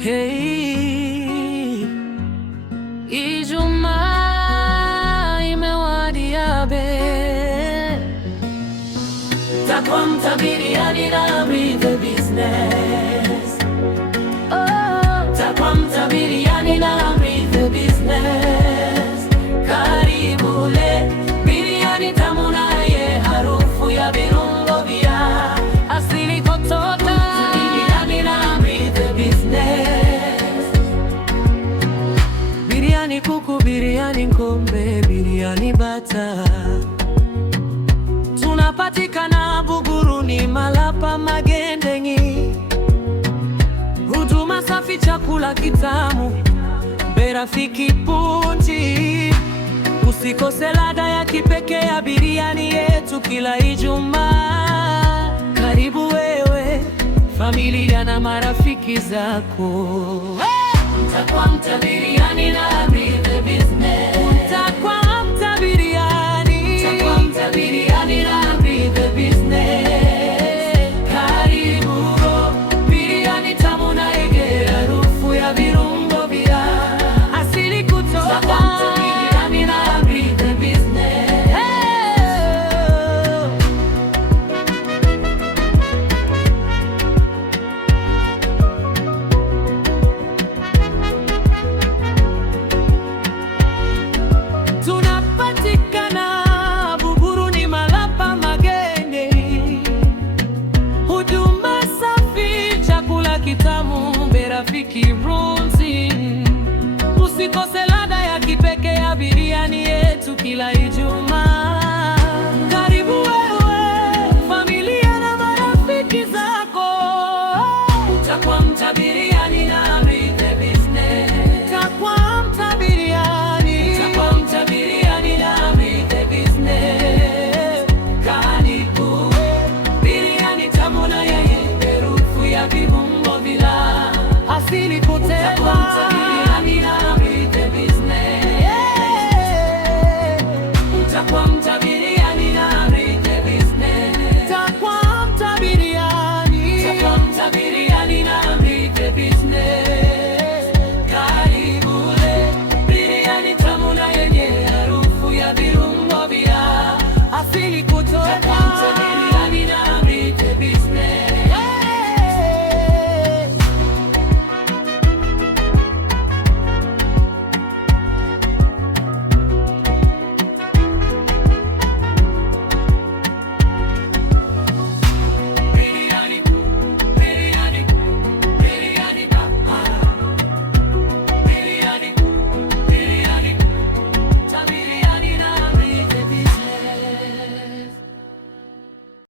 Hey, Ijumaa imewadia be, TAKWAMTA biriani na Breathe the Business. Oh, TAKWAMTA biriani na Breathe the Business. Karibu le biriani tamu na ye harufu ya viungo vya asili kutoka biriani na Breathe the Business. Biriani kuku, biriani ng'ombe, biriani bata. Tunapatikana Buguruni, Malapa, Magendenyi. Huduma safi, chakula kitamu, bei rafiki Punji. Usikose ladha ya kipekee ya biriani yetu kila Ijumaa. Karibu wewe, familia na marafiki zako. TAKWAMTA biriani na Breathe the Business. TAKWAMTA biriani. TAKWAMTA biriani na Breathe the Business. Karibu biriani tamu na yenye harufu ya viungo vya asili kutoka TAKWAMTA biriani na Breathe the Business. Tunapatikana Buguruni, Malapa, Magendenyi. Huduma safi, chakula kitamu, bei rafiki Punji. Usikose ladha ya kipekee ya biriani yetu kila Ijumaa. Karibu wewe, familia na marafiki zako. TAKWAMTA biriani.